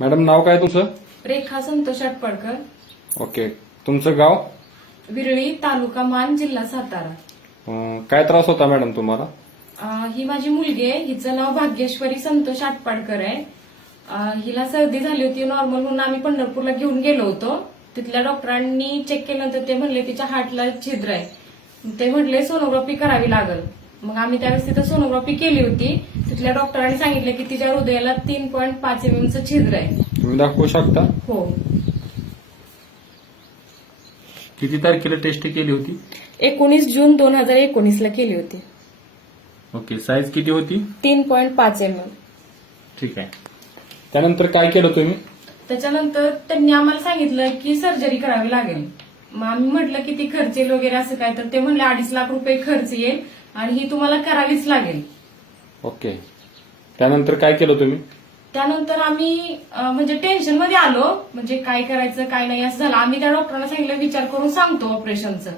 Madam नाव काय तुमचं? रेखा Santosh Atpadkar, okay. तुमचं गाव? विरळी, तालुका मान, जिल्हा सातारा. काय त्रास होता मॅडम तुम्हाला? ही माझी मुलगी आहे. हिचं नाव भाग्येश्वरी संतोष आटपाडकर आहे. हिला सर्दी झाली होती नॉर्मल म्हणून आम्ही पंढरपूरला घेऊन गेलो होतो. तिथल्या डॉक्टरांनी चेक केल्यानंतर ते म्हणले तिच्या हार्टला छिद्र आहे. ते म्हटले सोनोग्राफी करावी लागल. मग आम्ही त्यावेळेस तिथं सोनोग्राफी केली होती. तिथल्या डॉक्टरांनी सांगितलं की तिच्या हृदयाला 3.5 mm छिद्र आहे. तुम्ही दाखवू शकता? हो. किती तारखेला टेस्ट केली होती? 19 जून 2019 ला केली होती. ओके. साईज किती होती? 3.5 mm. ठीक आहे. त्यानंतर काय केलं तुम्ही? त्याच्यानंतर त्यांनी आम्हाला सांगितलं की सर्जरी करावी लागेल. मग आम्ही म्हटलं की ती खर्च येईल वगैरे असं काय, तर ते म्हणले 2.5 लाख रुपये खर्च येईल आणि ही तुम्हाला करावीच लागेल. ओके. त्यानंतर काय केलं तुम्ही? त्यानंतर आम्ही म्हणजे टेन्शन मध्ये आलो, म्हणजे काय करायचं काय नाही असं झालं. आम्ही त्या डॉक्टरांना सांगितलं विचार करून सांगतो ऑपरेशनचं.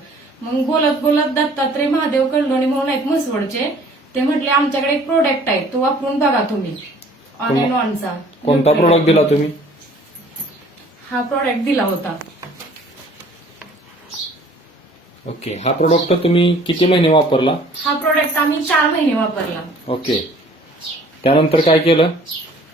मग बोलत बोलत दत्तात्रय महादेव कळलोणी म्हणून आहेत म्हसवडचे, ते म्हटले आमच्याकडे एक प्रोडक्ट आहे तो वापरून बघा तुम्ही, ऑन अँड ऑनचा. कोणता प्रोडक्ट दिला तुम्ही? हा प्रोडक्ट दिला होता. ओके. हा प्रोडक्ट तुम्ही किती महिने वापरला? हा प्रोडक्ट आम्ही 4 महिने वापरला. ओके. त्यानंतर काय केलं?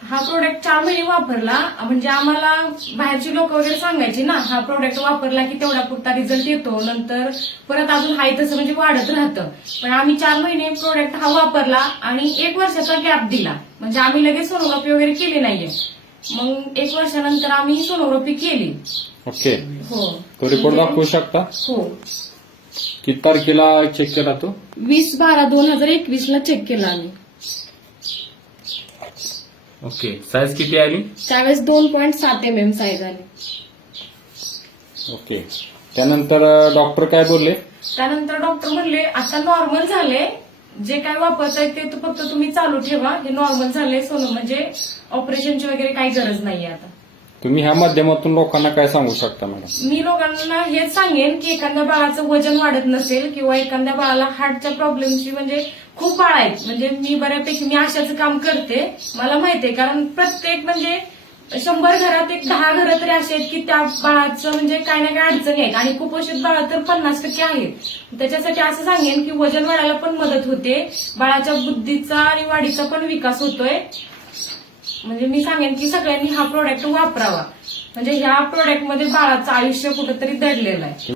हा प्रोडक्ट 4 महिने वापरला. म्हणजे आम्हाला बाहेरची लोक वगैरे सांगायची ना, हा प्रोडक्ट वापरला की तेवढा पुरता रिझल्ट येतो, नंतर परत अजून हाय तसं म्हणजे वाढत राहतं. पण आम्ही 4 महिने प्रोडक्ट हा वापरला आणि 1 वर्षाचा गॅप दिला. म्हणजे आम्ही लगेच सोनोग्राफी वगैरे केली नाहीये. मग 1 वर्षानंतर आम्ही सोनोग्राफी केली. ओके. हो. तो रिपोर्ट दाखवू शकता? हो. किती तारखेला चेक केला तो? 20/12/2021 ला चेक केला आम्ही. ओके. साईज किती आली? त्यावेळेस 2.7 mm साईज आली. ओके. त्यानंतर डॉक्टर काय बोलले? त्यानंतर डॉक्टर म्हणले आता नॉर्मल झाले, जे काय वापरताय ते फक्त तुम्ही चालू ठेवा, हे नॉर्मल झाले सोनं, म्हणजे ऑपरेशनची वगैरे काही गरज नाहीये आता. तुम्ही ह्या माध्यमातून लोकांना काय सांगू शकता मॅडम? मी लोकांना हेच सांगेन की एखाद्या बाळाचं वजन वाढत नसेल किंवा एखाद्या बाळाला हार्टच्या प्रॉब्लेमची, म्हणजे खूप बाळ आहेत, म्हणजे मी बऱ्यापैकी मी आशाचं काम करते, मला माहितीये, कारण प्रत्येक म्हणजे 100 घरात 10 घरं तरी असे आहेत की त्या बाळाचं म्हणजे काय ना काय अडचणी आहेत आणि कुपोषित बाळ तर 50% आहेत. त्याच्यासाठी असं सांगेन की वजन वाढायला पण मदत होते, बाळाच्या बुद्धीचा आणि वाढीचा पण विकास होतोय. म्हणजे मी सांगेन की सगळ्यांनी हा प्रोडक्ट वापरावा, म्हणजे ह्या प्रोडक्टमध्ये बाळाचं आयुष्य कुठेतरी दडलेलं आहे.